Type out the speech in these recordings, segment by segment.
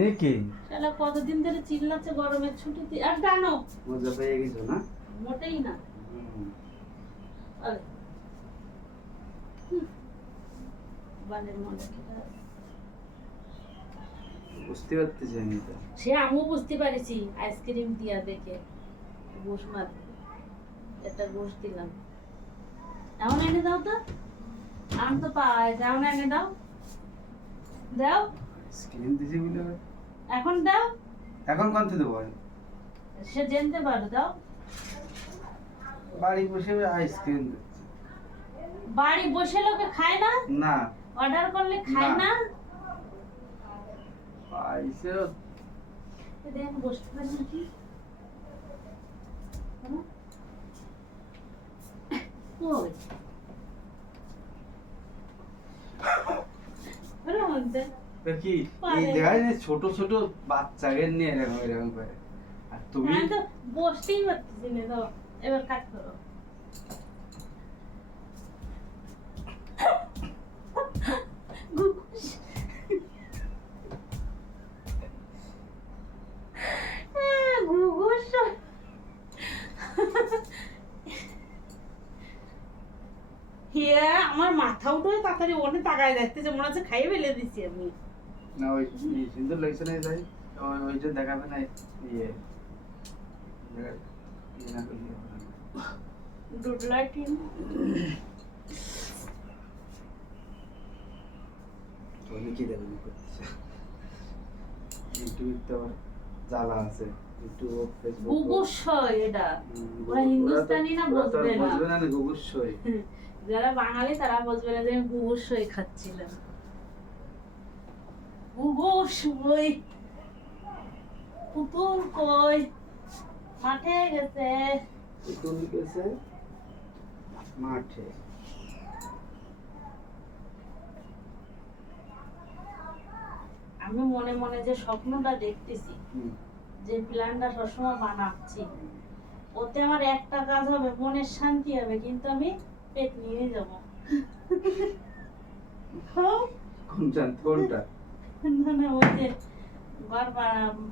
এই কি শালা কতদিন ধরে চিল্লাচ্ছে গরমের ছুটিতে আর জানো মজা পেয়ে গেছো না? মোটেই না। আরে বালের মনে বুঝতে পারতেছি আমি তো। সে আমিও বুঝতে পারিছি আইসক্রিম দিয়া দেখে গোশ মার একটা গোশ দিলাম। এমন এনে দাও তো, আম তো পাওয়া যায়, এমন এনে দাও দাও স্ক্রিন দিছি বলে এখন দাও, এখন কোনতে দেবো? সে জানতে পারো দাও। বাড়ি বসে আইসক্রিম বাড়ি বসে লোকে খায় না, না অর্ডার করলে খায় না। পাইছে দেখেন বসতে পারি নাকি কই কি এই দেখায় যে ছোট ছোট বাচ্চাদের নিয়ে এরকম এরকম করে, আর তুমি আমি তো বসতেই পারতেছি না। দাও এবার কাট করো। আমার মাথা উঠে তাড়াতাড়ি ওনে তাকায় দেখতেছে, মনে হচ্ছে খাইয়ে ফেলে দিচ্ছি আমি। না ওই সুন্দর লাগছে না যাই ওইটা দেখাবে না ইয়ে না করলে ডুডলাটিন ওই কি দেবে করতেছে ইউটিউব তো জ্বালা আছে, ইউটিউব ফেসবুক গুগুসই এটা, ওরা হিন্দুস্তানি না বুঝবে না, বুঝবে না গুগুসই। যারা বাঙালি তারা বুঝবে না যে আমি গুগুসই খাচ্ছিলাম। গুগুসই পুতুল কই মাঠে গেছে, পুতুল গেছে মাঠে। আমি মনে মনে যে স্বপ্নটা দেখতেছি, যে প্ল্যানটা সবসময় বানাচ্ছি, ওতে আমার একটা কাজ হবে, মনের শান্তি হবে, কিন্তু আমি পেট নিয়ে যাব। কোনটা? না না ওই যে ঘর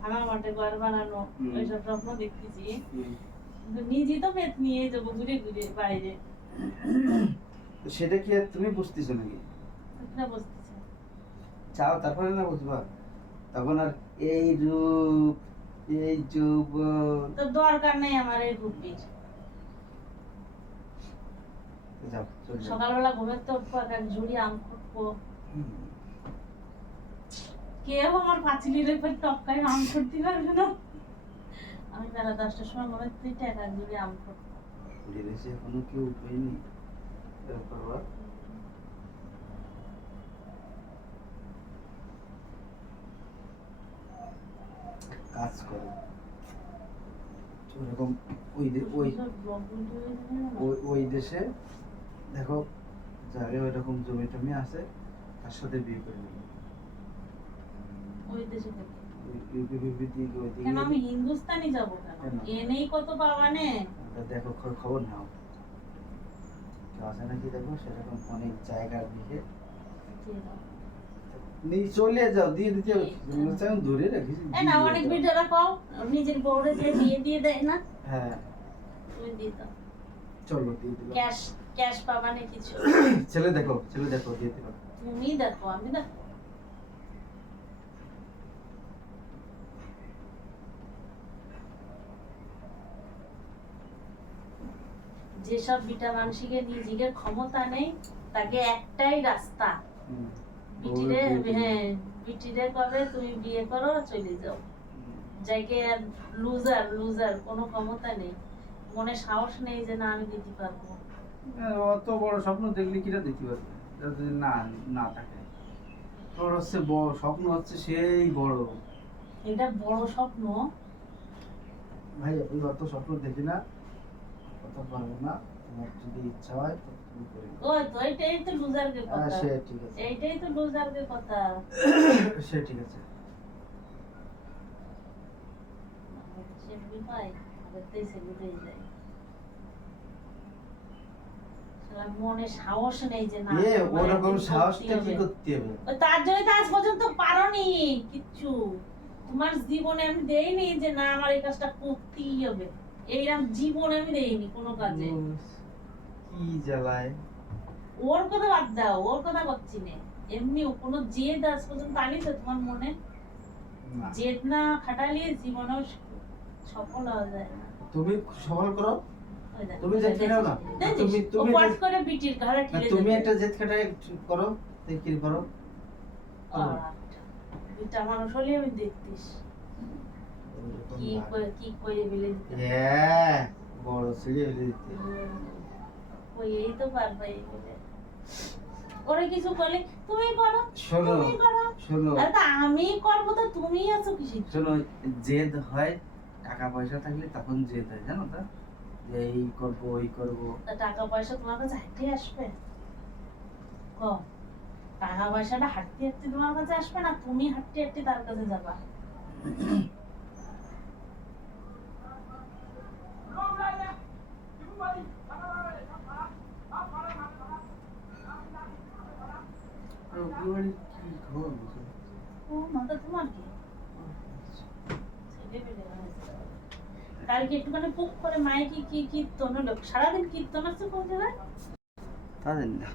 ভাঙা মাঠে ঘর বানানো ওইসব স্বপ্ন দেখতেছি, কিন্তু নিজে তো পেট নিয়ে যাবো ঘুরে ঘুরে বাইরে। সেটা কি আর তুমি বুঝতেছো নাকি? না বুঝতেছি। চাও তারপরে না বুঝবা, তখন আর এই রূপ এই যৌবন তো দরকার নেই আমার এই রূপের। যাও চলে যাও। সকালবেলা ঘুমের তো উঠবো, এক ঝুড়ি আম ফুটবো, কেউ আমার পাঁচিলের উপর টপকায় আম ফুটতে পারবে না। আমি বেলা 10টার সময় ঘুমের থেকে এক ঝুড়ি আম ফুটবো। বিদেশে এখনো কেউ উঠেনি তারপর কাজ করে এরকম ওই দেশে দেখো যারে ওইরকম জমি টমি আছে তার সাথে বিয়ে করে নেবে। ওই দেশে থেকে কেন আমি হিন্দুস্তানি যাবো কেন? এনেই কত পাবানে। দেখো খবর নাও কেউ আছে নাকি দেখো, সেরকম অনেক জায়গার দিকে চলে যাও, দিয়ে দিতে ধরে রাখিস। না অনেক ভিডিওরা পাও নিজের বউরে যে বিয়ে দিয়ে দেয় না। হ্যাঁ তুমি দিয়ে দাও, চলো দিয়ে দিলাম। ক্যাশ পাবানে কিছু। ছেলে দেখো দিয়ে দিলাম। তুমি দেখো আমি দেখো। যেসব বিটা মানসিকের নিজের ক্ষমতা নেই, তাকে একটাই রাস্তা, বিটিরে কবে তুমি বিয়ে করো চলে যাও। যাকে লুজার কোনো ক্ষমতা নেই, মনে সাহস নেই যে না আমি দিতে পারবো। অত বড় স্বপ্ন দেখলে কিরা দিতে পারবে যদি না না থাকে? তোর হচ্ছে বড় স্বপ্ন হচ্ছে সেই বড়, এটা বড় স্বপ্ন ভাই। আমি অত স্বপ্ন দেখি না, অত পারবো না। তোমার যদি ইচ্ছা হয় তো তুমি করে ওই তো এইটাই তো লুজারদের কথা। সে ঠিক আছে, এইটাই তো লুজারদের কথা। সে ঠিক আছে। সেগুলি পাই আগেতেই সেগুলোই যায়। মনে সাহস নেই যে না ওরকম সাহসটা কি করতে হবে? তার জন্য তো আজ পর্যন্ত পারোনি কিচ্ছু। তোমার জীবনে আমি দেইনি যে না আমার এই কাজটা করতেই হবে, এইরকম জীবনে আমি দেইনি কোনো কাজে। কি জ্বালায়। ওর কথা বাদ দাও, ওর কথা করছি না, এমনি কোনো জেদ আজ পর্যন্ত আনিছে তোমার মনে? না। জেদ না খাটালে জীবনেও সফল হওয়া যায় না। তুমি সফল করো। ওই দেখো, তুমি জেদ খাটাও না। দেখছিস? ও তুমি পট করে বিটির ঘরে না, ঠেলে তুমি দেবে। একটা জেদ খাটাই করো, দেখি কি করো। বিটা মানুষ হলে আমি দেখতিস কি করে বেলে দিতে। হ্যাঁ, বড় ছিড়ে ফেলে দিতে। ওই এই তো পারবে এই বলে। ওরে কিছু বলে তুমি করো, শোনো, তুমি করো। শোনো, আরে তা আমি করবো তো তুমি আছো কিসে? শোনো, জেদ হয় টাকা পয়সা থাকলে তখন জেদ হয়, জানো তো? যে এই করবো ওই করবো। তা টাকা পয়সা তোমার কাছে হাঁটতে আসবে? ক টাকা পয়সাটা হাঁটতে হাঁটতে তোমার কাছে আসবে না তুমি হাঁটতে হাঁটতে তার কাছে যাবা? আর ওই বাড়ির কি খবর বুঝো? ও মাথা তোমার কি ছেলে পেলে হয়েছে। কালকে একটুখানি পুক করে মায়ে কি কীর্তন হলো, সারাদিন কীর্তন আছে কোন জায়গায়? তা জানি না।